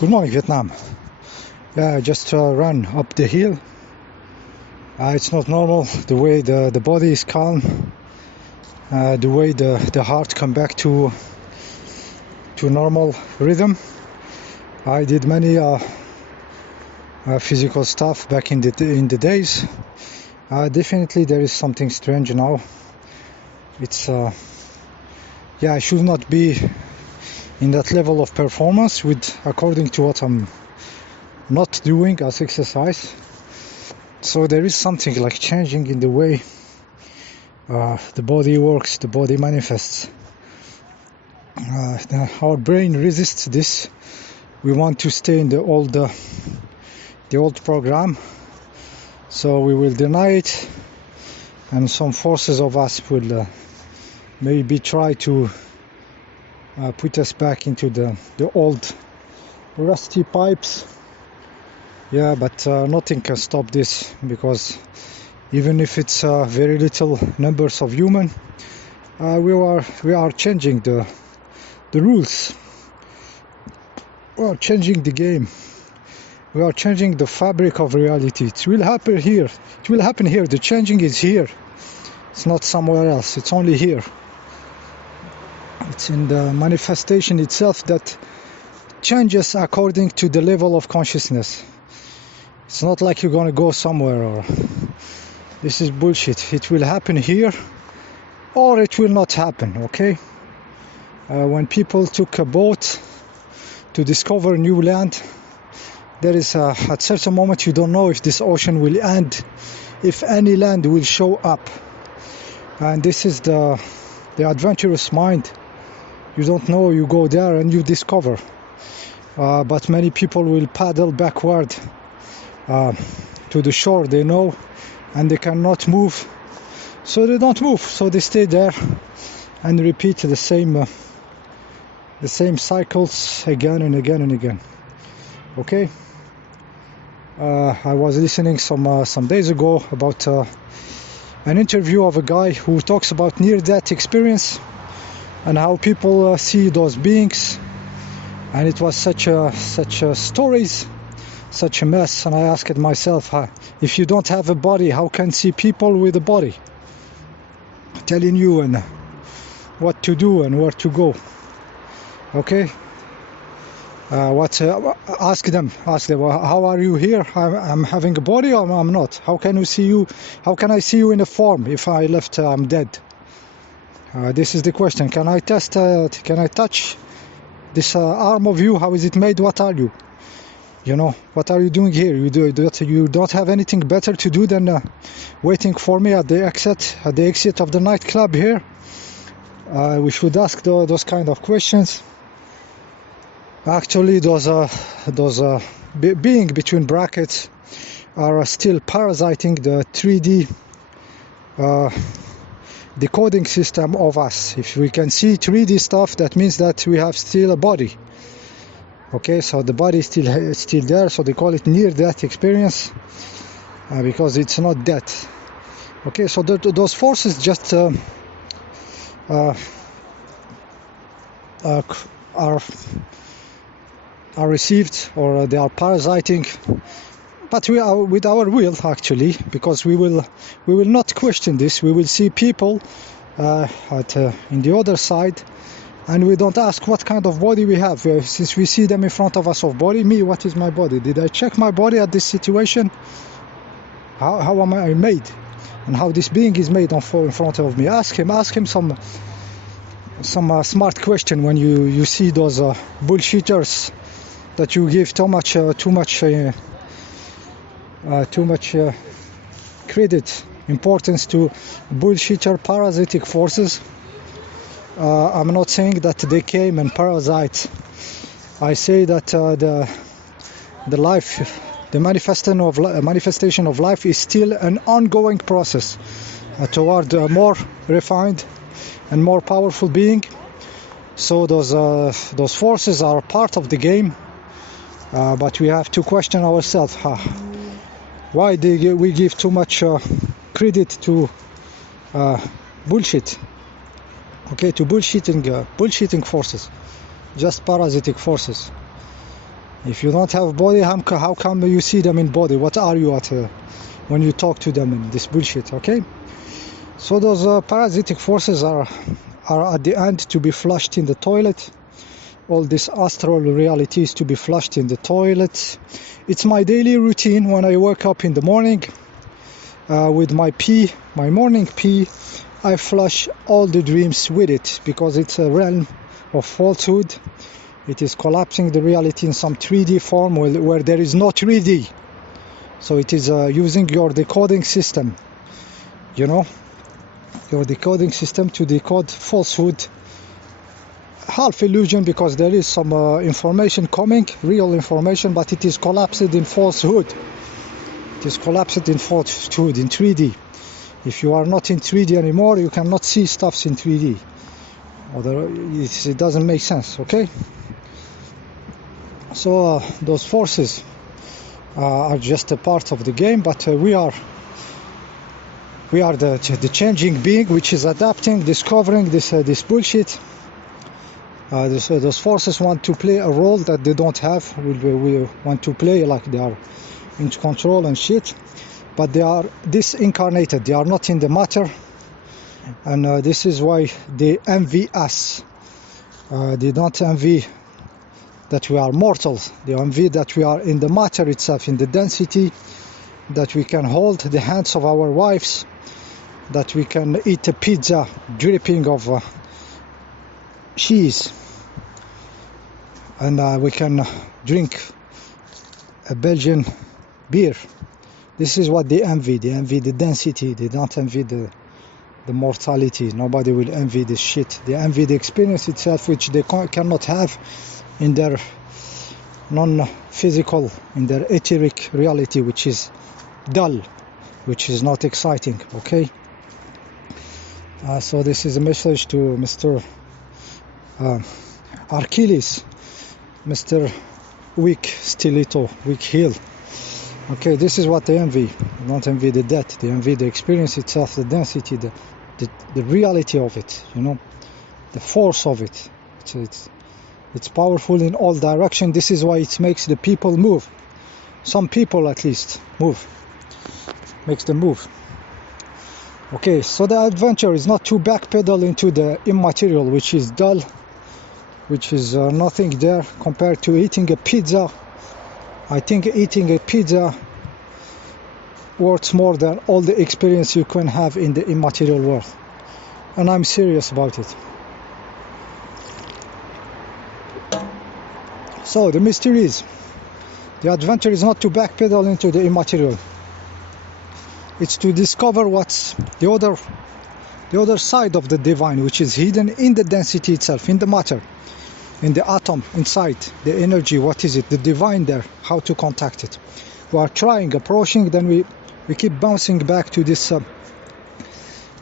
Good morning, Vietnam. Yeah, I just ran up the hill. It's not normal the way the body is calm, the way the heart come back to normal rhythm. I did many physical stuff back in the days. Definitely there is something strange now. It's I should not be in that level of performance according to what I'm not doing as exercise. So there is something like changing in the way the body works, the body manifests. Our brain resists this. We want to stay in the old program, so we will deny it, and some forces of us will maybe try to put us back into the old rusty pipes. Yeah, but nothing can stop this, because even if it's very little numbers of human, we are changing the rules. We are changing the game. We are changing the fabric of reality. It will happen here. It will happen here. The changing is here. It's not somewhere else. It's only here. It's in the manifestation itself that changes according to the level of consciousness. It's not like you're gonna go somewhere, or this is bullshit. It will happen here, or it will not happen. Okay? When people took a boat to discover new land, there is at certain moment you don't know if this ocean will end, if any land will show up, and this is the adventurous mind. You don't know. You go there and you discover, but many people will paddle backward to the shore they know, and they cannot move, so they don't move, so they stay there and repeat the same cycles again and again and again. Okay. I was listening some days ago about an interview of a guy who talks about near-death experience and how people see those beings, and it was such stories, such a mess. And I asked myself, if you don't have a body, how can you see people with a body telling you and what to do and where to go? Okay. Ask them, how are you here? I'm having a body, or I'm not? How can you see you? How can I see you in a form? If I left, I'm dead. This is the question. Can I test? Can I touch this arm of you? How is it made? What are you? You know, what are you doing here? You don't have anything better to do than waiting for me at the exit of the nightclub here? We should ask those kind of questions. Actually, those being between brackets are still parasiting the 3D decoding system of us. If we can see 3D stuff, that means that we have still a body. Okay, so the body is still there, so they call it near-death experience, because it's not death. Okay, so those forces just are received, or they are parasiting, but we are with our will, actually, because we will not question this. We will see people in the other side, and we don't ask what kind of body we have, since we see them in front of us. Of body, me, what is my body? Did I check my body at this situation? How am I made, and how this being is made in front of me? Ask him some smart question when you see those bullshitters that you give too much credit, importance to bullshitter parasitic forces. I'm not saying that they came and parasite. I say that the manifestation of life is still an ongoing process toward a more refined and more powerful being. So those forces are part of the game, but we have to question ourselves. Why we give too much credit to bullshit? Okay, to bullshitting forces, just parasitic forces. If you don't have body, how come you see them in body? What are you at when you talk to them in this bullshit? Okay. So those parasitic forces are at the end to be flushed in the toilet. All this astral reality is to be flushed in the toilet. It's my daily routine when I wake up in the morning with my pee, my morning pee. I flush all the dreams with it because it's a realm of falsehood. It is collapsing the reality in some 3D form where there is no 3D. So it is using your decoding system, you know, your decoding system to decode falsehood, half illusion, because there is some information coming, real information, but it is collapsed in falsehood. It is collapsed in falsehood, in 3D. If you are not in 3D anymore, you cannot see stuffs in 3D. It doesn't make sense, okay? So those forces are just a part of the game, but we are the changing being which is adapting, discovering this bullshit. Those forces want to play a role that they don't have. We want to play like they are in control and shit, but they are disincarnated. They are not in the matter, and this is why they envy us. They don't envy that we are mortals. They envy that we are in the matter itself, in the density, that we can hold the hands of our wives, that we can eat a pizza dripping of cheese, and we can drink a Belgian beer. This is what they envy. They envy the density. They don't envy the mortality. Nobody will envy this shit. They envy the experience itself, which they cannot have in their non-physical, in their etheric reality, which is dull, which is not exciting, okay? So this is a message to Mr. Achilles, Mr. Weak Stiletto, Weak Heel. Okay, this is what they envy. They don't envy the death. They envy the experience itself, the density, the reality of it, you know, the force of it. It's powerful in all directions. This is why it makes the people move. Some people at least move. Makes them move. Okay, so the adventure is not to backpedal into the immaterial, which is dull, which is nothing there compared to eating a pizza. I think eating a pizza worth more than all the experience you can have in the immaterial world. And I'm serious about it. So the mystery is, the adventure is not to backpedal into the immaterial. It's to discover what's the other side of the divine, which is hidden in the density itself, in the matter, in the atom, inside the energy. What is it? The divine there. How to contact it? We are trying, approaching, then we keep bouncing back to this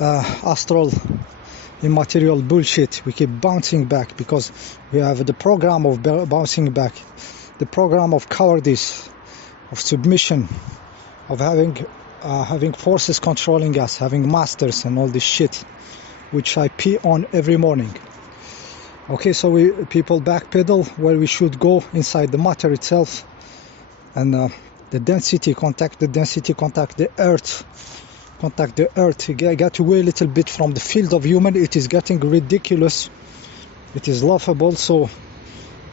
astral immaterial bullshit. We keep bouncing back because we have the program of bouncing back, the program of cowardice, of submission, of having forces controlling us, having masters and all this shit, which I pee on every morning. Okay, so people backpedal where we should go, inside the matter itself, and the density, contact the density, contact the earth, get away a little bit from the field of human. It is getting ridiculous, it is laughable. So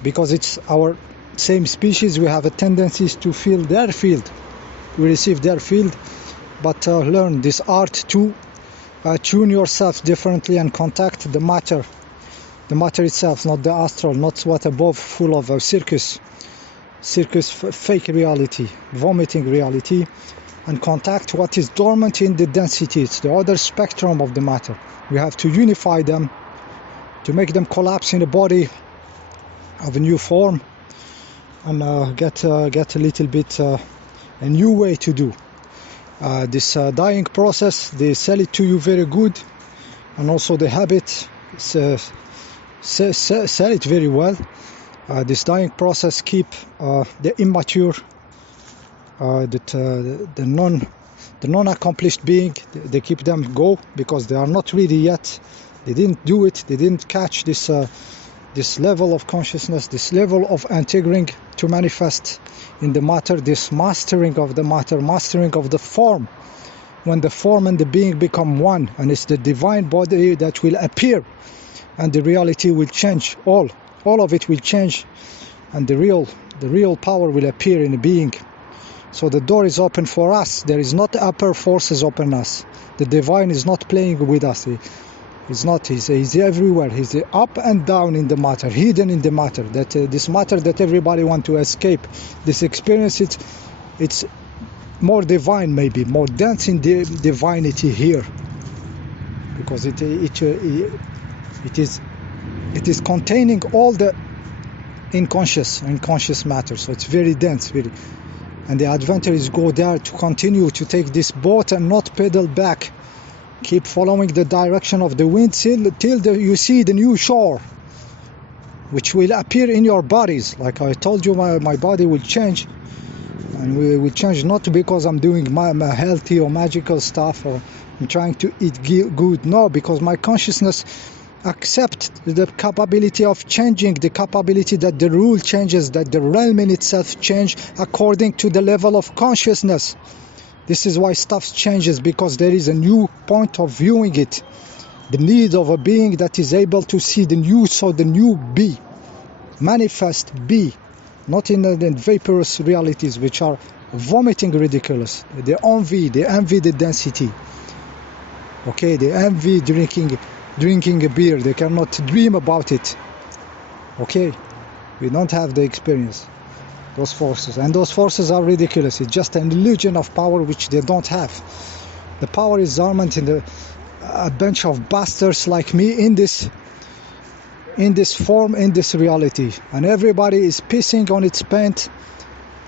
because it's our same species, we have a tendency to feel their field, we receive their field, but learn this art to tune yourself differently and contact the matter itself, not the astral, not what above, full of circus fake reality, vomiting reality, and contact what is dormant in the density. It's the other spectrum of the matter. We have to unify them, to make them collapse in a body of a new form, and get a little bit a new way to do this dying process. They sell it to you very good, and also the habit sell it very well. This dying process keep the immature, the non-accomplished being, they keep them go, because they are not ready yet. They didn't do it. They didn't catch this this level of consciousness, this level of entering to manifest in the matter, this mastering of the matter, mastering of the form, when the form and the being become one, and it's the divine body that will appear, and the reality will change, all of it will change, and the real power will appear in the being. So the door is open for us. There is not upper forces open us. The divine is not playing with us. He's everywhere. He's up and down in the matter, hidden in the matter. That this matter that everybody want to escape, this experience, it's more divine, maybe more dense in the divinity here, because it is containing all the unconscious matter. So it's very dense, very. And the adventurers go there to continue to take this boat and not pedal back. Keep following the direction of the wind till you see the new shore, which will appear in your bodies. Like I told you, my body will change, and we will change not because I'm doing my healthy or magical stuff, or I'm trying to eat good. No, because my consciousness accept the capability of changing, the capability that the rule changes, that the realm in itself change according to the level of consciousness. This is why stuff changes, because there is a new point of viewing it, the need of a being that is able to see the new, so the new be, manifest be, not in the vaporous realities which are vomiting ridiculous. They envy the density. Okay, they envy drinking a beer. They cannot dream about it. Okay, we don't have the experience, those forces, and those forces are ridiculous. It's just an illusion of power which they don't have. The power is dormant in a bunch of bastards like me in this form, in this reality, and everybody is pissing on its pants,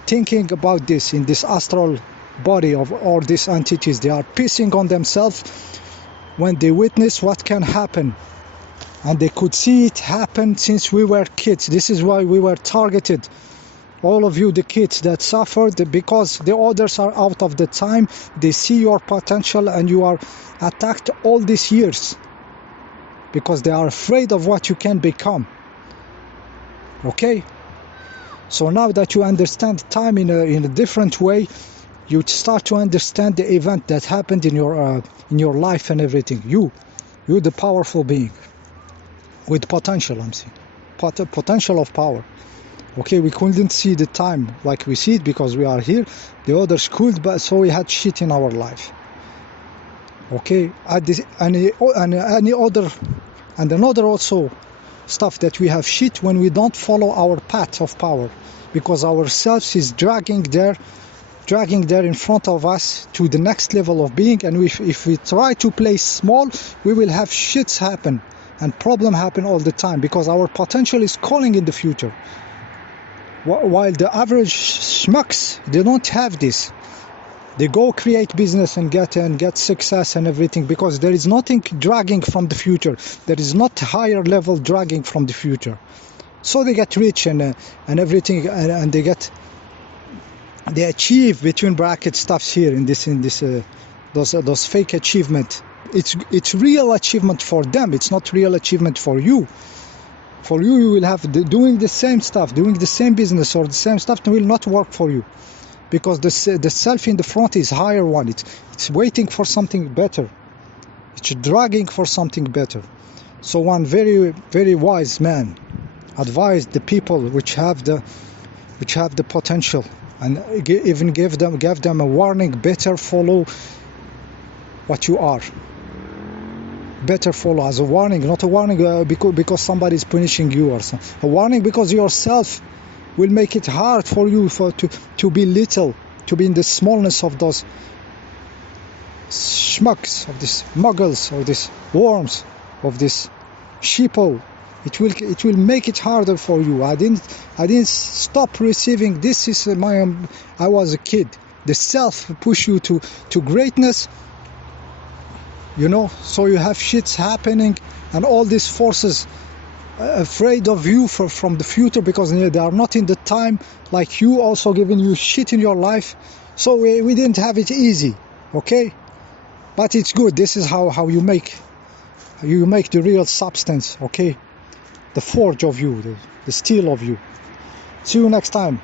thinking about this in this astral body of all these entities. They are pissing on themselves when they witness what can happen, and they could see it happen since we were kids. This is why we were targeted, all of you, the kids that suffered, because the others are out of the time. They see your potential and you are attacked all these years because they are afraid of what you can become. Okay, so now that you understand time in a different way, you start to understand the event that happened in your life and everything. You the powerful being with potential. I'm saying potential of power. Okay, we couldn't see the time like we see it because we are here. The others could, but so we had shit in our life. Okay, any other and another also stuff that we have shit when we don't follow our path of power, because ourselves is dragging there in front of us to the next level of being. And if we try to play small, we will have shits happen and problem happen all the time, because our potential is calling in the future. While the average schmucks, they don't have this. They go create business and get success and everything, because there is nothing dragging from the future. There is not higher level dragging from the future. So they get rich and everything, and they achieve between bracket stuffs here in those fake achievement. It's real achievement for them. It's not real achievement for you. For you, you will have doing the same stuff, doing the same business or the same stuff will not work for you, because the self in the front is higher one. It's waiting for something better. It's dragging for something better. So one very, very wise man advised the people which have the potential, and even gave them a warning: better follow what you are. Better follow as a warning, not a warning because somebody is punishing you or something. A warning because yourself will make it hard for you to be little, to be in the smallness of those schmucks, of these muggles, of these worms, of this sheeple. It will make it harder for you. I didn't stop receiving. This is I was a kid. The self push you to greatness. You know, so you have shits happening, and all these forces afraid of you from the future, because they are not in the time like you, also giving you shit in your life. So we didn't have it easy, okay? But it's good. This is how you make the real substance, okay? the forge of you, the steel of you. See you next time.